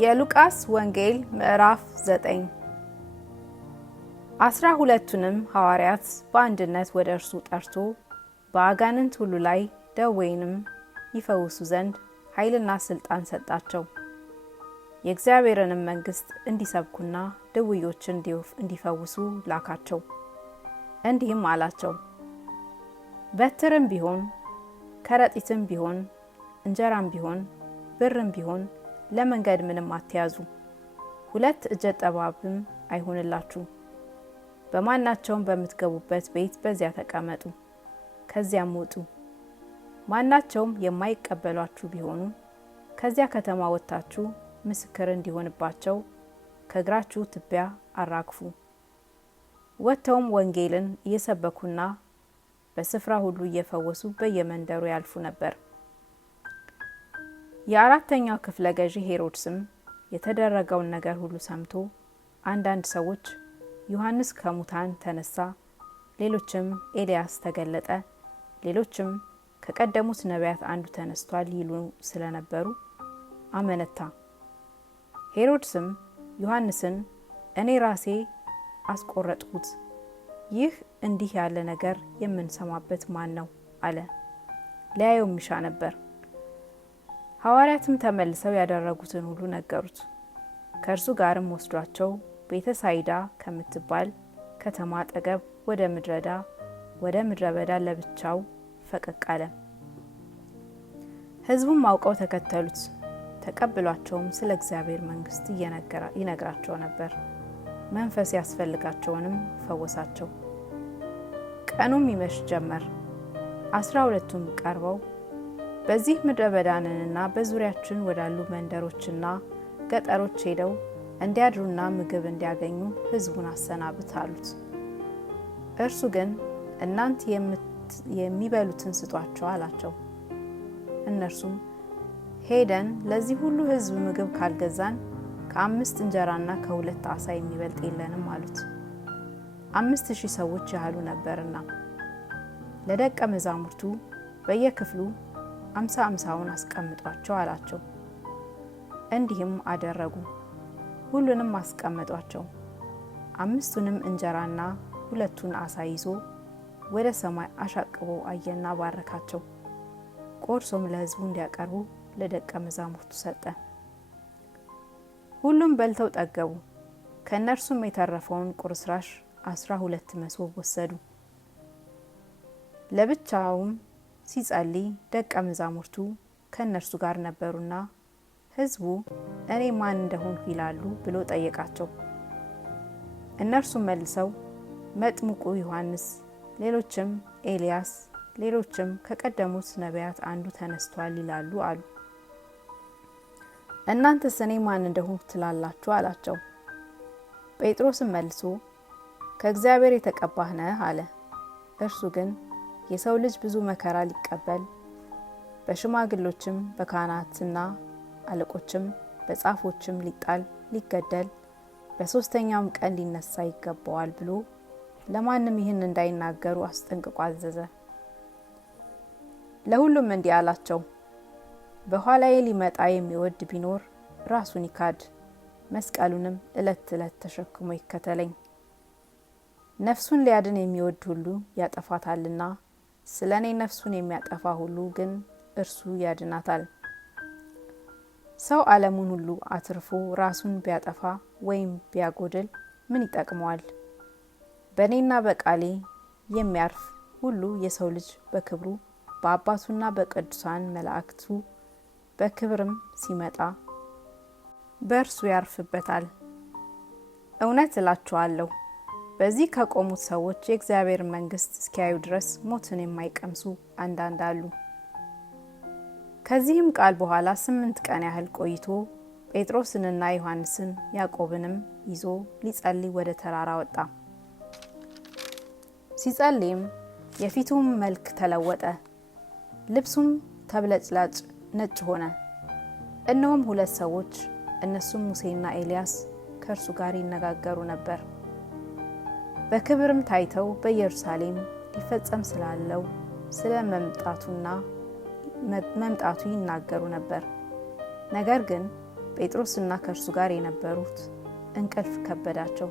የሉቃስ ወንጌል ምዕራፍ 9 12ቱንም ሐዋርያት በአንድነት ወደ እርሱ ጠርቶ በአጋንንት ሁሉ ላይ ደዌንም ይፈውሱ ዘንድ ኃይልና ስልጣን ሰጣቸው። የእግዚአብሔርንም መንግሥት እንዲሰብኩና ድውዮችን እንዲፈውሱ ላካቸው። እንዲህም አላቸው፣ በትርም ቢሆን ከረጢትም ቢሆን እንጀራም ቢሆን ብርም ቢሆን ለመንገድ ምንም አትያዙ። 2 እጀ ጠባብም አይሆንላችሁ። በማናቸውም በምትገቡበት ቤት በዚያ ተቀመጡ፣ ከዚያም ውጡ። ማናቸውም የማይቀበሏችሁ ቢሆኑ ከዚያ ከተማ ወጥታችሁ ምስክር እንዲሆንባቸው ከእግራችሁ ትቢያ አራግፉ። ወጥተውም ወንጌልን እየሰበኩና በስፍራ ሁሉ እየፈወሱ በየመንደሩ ያልፉ ነበር። የ4ኛው ክፍለ ገዢ ሄሮድስም የተደረገውን ነገር ሁሉ ሰምቶ አንዳንድ ሰዎች ዮሐንስ ከሙታን ተነሳ፣ ሌሎችም ኤልያስ ተገለጠ፣ ሌሎችም ከቀደሙት ነቢያት አንዱ ተነስቷል ይሉ ስለነበሩ አመነታ። ሄሮድስም ዮሐንስን እኔ ራሴ አስቆረጥኩት፣ ይህ እንዲህ ያለ ነገር የምንሰማበት ማን ነው አለ። ሊያየው ይሻ ነበር። ሐዋርያትም ተመልሰው ያደረጉትን ሁሉ ነገሩት። ከእርሱ ጋርም ወስዷቸው ቤተ ሳይዳ ከምትባል ከተማ አጠገብ ወደ ምድረ በዳ ለብቻው ፈቀቅ አለ። ሕዝቡም አውቀው ተከተሉት። ተቀብሏቸውም ስለ እግዚአብሔር መንግሥት ይነግራቸው ነበር። መንፈስ ያስፈልጋቸውንም ፈወሳቸው። ቀኑም ይመሽ ጀመር። 12ቱም ቀርበው በዚህ ምድረ በዳንና በዙሪያችን ወዳሉ መንደሮችና ገጠሮች ሄደው እንዲያድሩና ምግብ እንዲያገኙ ሕዝቡን አሰናብት አሉት። እርሱ ግን እናንተ የሚበሉትን ስጧቸው አላቸው። እነርሱም ሄደን ለዚህ ሁሉ ሕዝብ ምግብ ካልገዛን ከ5 እንጀራና ከ2 ዓሣ የሚበልጥ የለንም አሉት። 5000 ሰዎች ያህሉ ነበርና። ለደቀ መዛሙርቱ በየክፍሉ 50 አስቀምጧቸው አላቸው። እንዲህም አደረጉ። ሁሉንም አስቀመጧቸው። 5ቱንም እንጀራና 2ቱን ዓሣ ይዞ ወደ ሰማይ አሻቅቦ አየና ባረካቸው። ቆርሶም ለሕዝቡ እንዲያቀርቡ ለደቀ መዛሙርቱ ሰጠ። ሁሉም በልተው ጠገቡ። ከእነርሱም የተረፈውን ቁርስራሽ 12 መሶብ ወሰዱ። ለብቻውም ሲጸልይ ደቀ መዛሙርቱ ከእነርሱ ጋር ነበሩና ሕዝቡ እኔ ማን እንደሆንኩ ይላሉ ብሎ ጠየቃቸው። እነርሱም መልሰው መጥምቁ ዮሐንስ፣ ሌሎችም ኤልያስ፣ ሌሎችም ከቀደሙት ነቢያት አንዱ ተነስቷል ይላሉ አሉ። እናንተስ እኔ ማን እንደሆንኩ ትላላችሁ አላቸው። ጴጥሮስም መልሶ ከእግዚአብሔር የተቀባህ ነህ አለ። እርሱ ግን የሰው ልጅ ብዙ መከራ ሊቀበል በሽማግሎችም በካህናትና አለቆችም በጻፎችም ሊጣል ሊገደል በ3ኛውም ቀን ሊነሳ ይገባዋል ብሎ ለማንም ይህን እንዳይናገሩ አስጠንቅቆ አዘዘ። ለሁሉም እንዲህ አላቸው፣ በኋላዬ ሊመጣ የሚወድ ቢኖር ራሱን ይካድ፣ መስቀሉንም ዕለት ተሸክሞ ይከተለኝ። ነፍሱን ሊያድን የሚወድ ሁሉ ያጠፋታልና ስለ እኔ ነፍሱን የሚያጠፋ ሁሉ ግን እርሱ ያድናታል። ሰው ዓለሙን ሁሉ አትርፎ ራሱን ቢያጠፋ ወይም ቢያጎድል ምን ይጠቅመዋል? በእኔና በቃሌ የሚያርፍ ሁሉ የሰው ልጅ በክብሩ በአባቱና በቅዱሳን መላእክቱ በክብርም ሲመጣ በእርሱ ያርፍበታል። እውነት እላችኋለሁ በዚህ ከቆሙት ሰዎች የእግዚአብሔር መንግሥት እስኪያዩ ድረስ ሞትን የማይቀምሱ አንዳንድ አሉ። ከዚህም ቃል በኋላ 8 ቀን ያህል ቆይቶ ጴጥሮስንና ዮሐንስን ያዕቆብንም ይዞ ሊጸልይ ወደ ተራራ ወጣ። ሲጸልይም የፊቱም መልክ ተለወጠ፣ ልብሱም ተብለጭላጭ ነጭ ሆነ። እነሆም 2 ሰዎች እነሱም ሙሴና ኤልያስ ከእርሱ ጋር ይነጋገሩ ነበር። በክብርም ታይተው በኢየሩሳሌም ሊፈጸም ስላለው ስለ መምጣቱ ይናገሩ ነበር። ነገር ግን ጴጥሮስና ከእርሱ ጋር የነበሩት እንቅልፍ ከበዳቸው።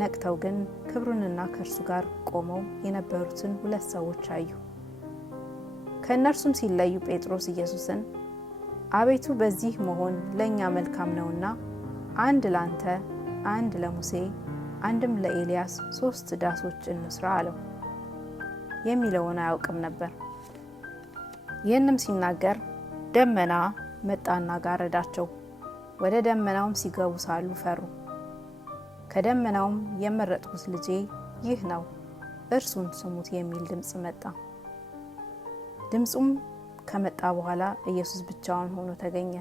ነቅተው ግን ክብሩንና ከእርሱ ጋር ቆመው የነበሩትን 2 ሰዎች አዩ። ከእነርሱም ሲለዩ ጴጥሮስ ኢየሱስን አቤቱ በዚህ መሆን ለእኛ መልካም ነውና 1 ላንተ፣ 1 ለሙሴ፣ 1ም ለኤልያስ 3 ዳሶች እንስራ አለው። የሚለውን አያውቅም ነበር። ይህንም ሲናገር ደመና መጣና ጋረዳቸው። ወደ ደመናውም ሲገቡ ሳሉ ፈሩ። ከደመናውም የመረጥኩት ልጄ ይህ ነው፣ እርሱን ስሙት የሚል ድምፅ መጣ። ድምፁም ከመጣ በኋላ ኢየሱስ ብቻውን ሆኖ ተገኘ።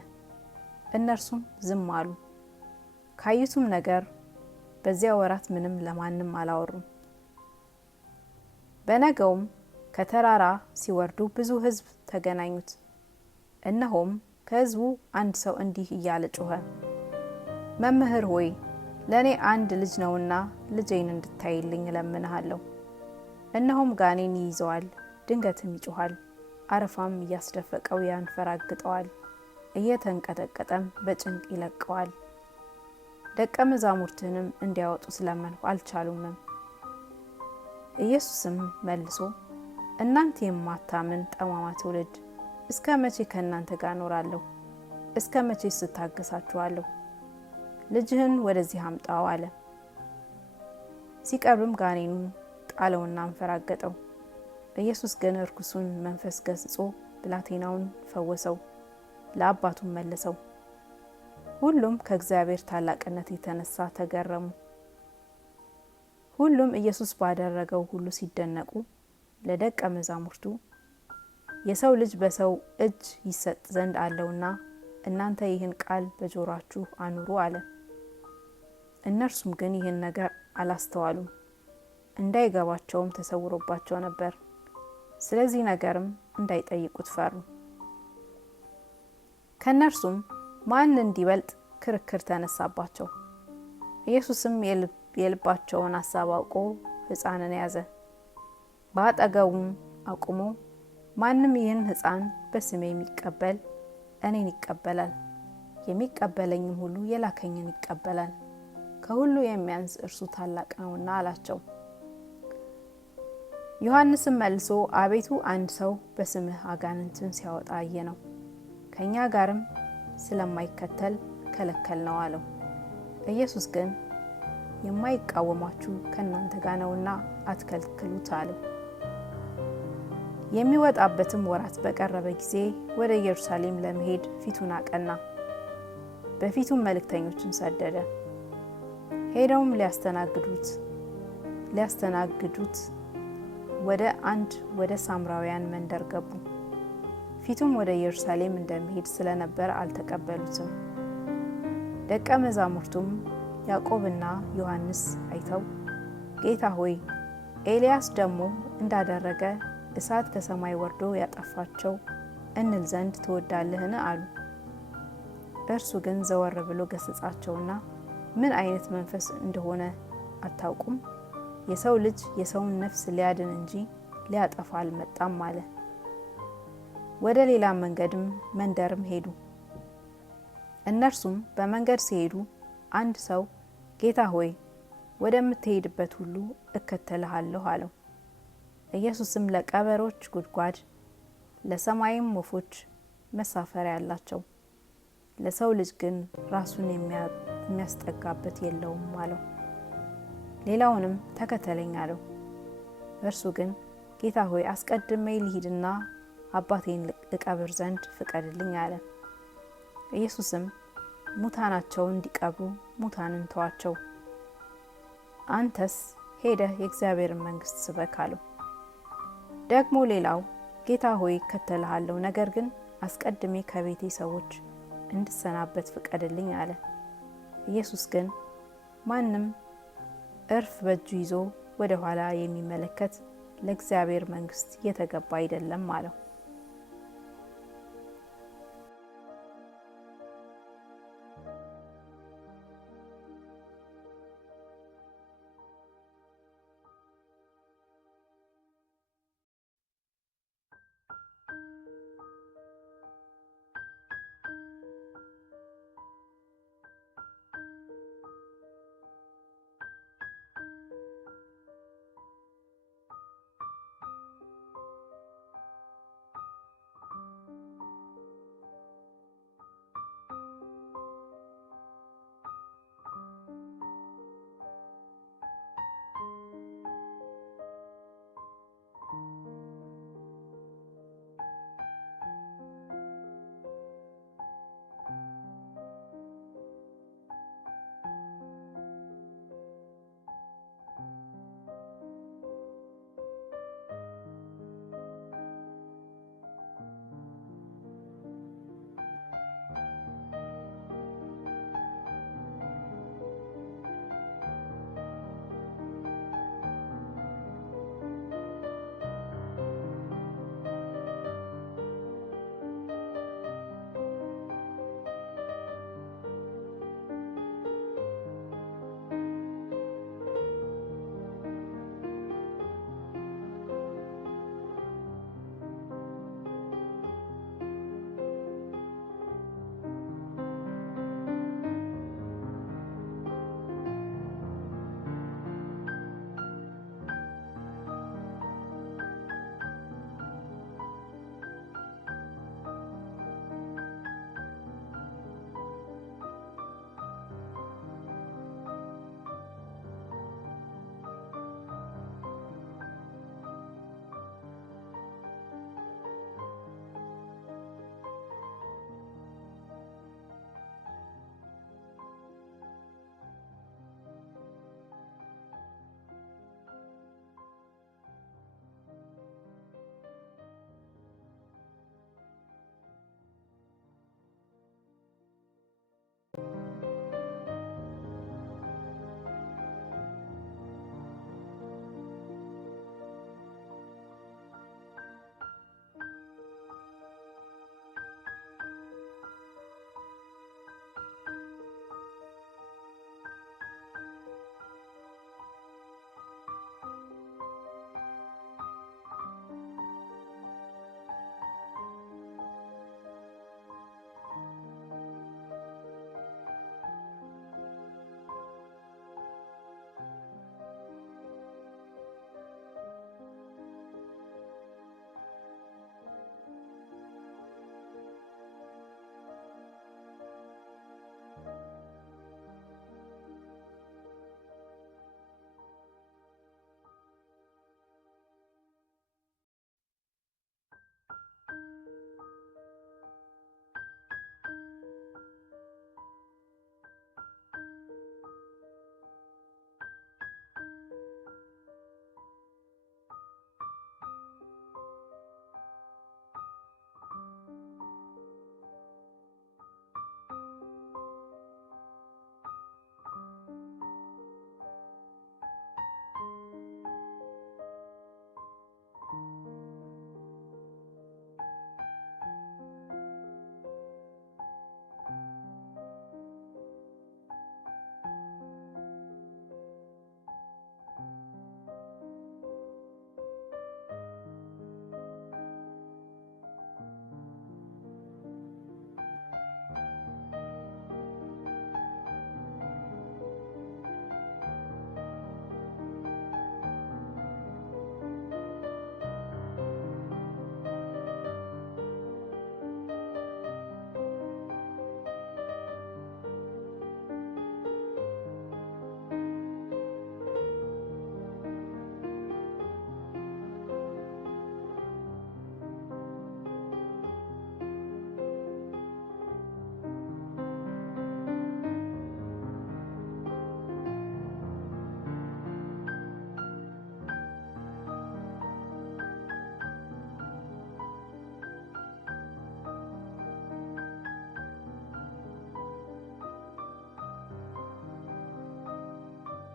እነርሱም ዝም አሉ። ካዩትም ነገር በዚያ ወራት ምንም ለማንም አላወሩም። በነገውም ከተራራ ሲወርዱ ብዙ ሕዝብ ተገናኙት። እነሆም ከሕዝቡ አንድ ሰው እንዲህ እያለ ጮኸ፣ መምህር ሆይ ለእኔ 1 ልጅ ነውና ልጄን እንድታይልኝ እለምንሃለሁ። እነሆም ጋኔን ይይዘዋል፣ ድንገትም ይጮኻል፣ አረፋም እያስደፈቀው ያንፈራግጠዋል፣ እየተንቀጠቀጠም በጭንቅ ይለቀዋል። ደቀ መዛሙርትህንም እንዲያወጡት ለመንሁ፣ አልቻሉምም። ኢየሱስም መልሶ እናንተ የማታምን ጠማማ ትውልድ፣ እስከ መቼ ከእናንተ ጋር እኖራለሁ? እስከ መቼ ስታገሳችኋለሁ? ልጅህን ወደዚህ አምጣው አለ። ሲቀርብም ጋኔኑን ጣለውና አንፈራገጠው። ኢየሱስ ግን እርኩሱን መንፈስ ገስጾ ብላቴናውን ፈወሰው፣ ለአባቱም መለሰው። ሁሉም ከእግዚአብሔር ታላቅነት የተነሳ ተገረሙ። ሁሉም ኢየሱስ ባደረገው ሁሉ ሲደነቁ ለደቀ መዛሙርቱ የሰው ልጅ በሰው እጅ ይሰጥ ዘንድ አለውና እናንተ ይህን ቃል በጆሮአችሁ አኑሩ አለ። እነርሱም ግን ይህን ነገር አላስተዋሉም፣ እንዳይገባቸውም ተሰውሮባቸው ነበር። ስለዚህ ነገርም እንዳይጠይቁት ፈሩ። ከእነርሱም ማን እንዲበልጥ ክርክር ተነሳባቸው። ኢየሱስም የልባቸውን ሐሳብ አውቆ ሕፃንን ያዘ፣ በአጠገቡም አቁሞ ማንም ይህን ሕፃን በስሜ የሚቀበል እኔን ይቀበላል፣ የሚቀበለኝም ሁሉ የላከኝን ይቀበላል፣ ከሁሉ የሚያንስ እርሱ ታላቅ ነውና አላቸው። ዮሐንስም መልሶ አቤቱ 1 ሰው በስምህ አጋንንትን ሲያወጣ አየነው፣ ከእኛ ጋርም ስለማይከተል ከለከል ነው አለው። ኢየሱስ ግን የማይቃወማችሁ ከእናንተ ጋር ነውና አትከልክሉት አለው። የሚወጣበትም ወራት በቀረበ ጊዜ ወደ ኢየሩሳሌም ለመሄድ ፊቱን አቀና። በፊቱም መልእክተኞችን ሰደደ። ሄደውም ሊያስተናግዱት ወደ ሳምራውያን መንደር ገቡ። ፊቱም ወደ ኢየሩሳሌም እንደሚሄድ ስለነበር አልተቀበሉትም። ደቀ መዛሙርቱም ያዕቆብና ዮሐንስ አይተው ጌታ ሆይ ኤልያስ ደግሞ እንዳደረገ እሳት ከሰማይ ወርዶ ያጠፋቸው እንል ዘንድ ትወዳለህን አሉ። እርሱ ግን ዘወር ብሎ ገሰጻቸውና ምን አይነት መንፈስ እንደሆነ አታውቁም? የሰው ልጅ የሰውን ነፍስ ሊያድን እንጂ ሊያጠፋ አልመጣም አለ። ወደ ሌላ መንደርም ሄዱ። እነርሱም በመንገድ ሲሄዱ አንድ ሰው ጌታ ሆይ ወደምትሄድበት ሁሉ እከተልሃለሁ አለው። ኢየሱስም ለቀበሮች ጉድጓድ ለሰማይም ወፎች መሳፈሪያ አላቸው፣ ለሰው ልጅ ግን ራሱን የሚያስጠጋበት የለውም አለው። ሌላውንም ተከተለኝ አለው። እርሱ ግን ጌታ ሆይ አስቀድሜ ልሂድና አባቴን እቀብር ዘንድ ፍቀድልኝ አለ። ኢየሱስም ሙታናቸውን እንዲቀብሩ ሙታንን ተዋቸው፣ አንተስ ሄደህ የእግዚአብሔርን መንግሥት ስበክ አለው። ደግሞ ሌላው ጌታ ሆይ እከተልሃለሁ፣ ነገር ግን አስቀድሜ ከቤቴ ሰዎች እንድሰናበት ፍቀድልኝ አለ። ኢየሱስ ግን ማንም እርፍ በእጁ ይዞ ወደ ኋላ የሚመለከት ለእግዚአብሔር መንግሥት የተገባ አይደለም አለው።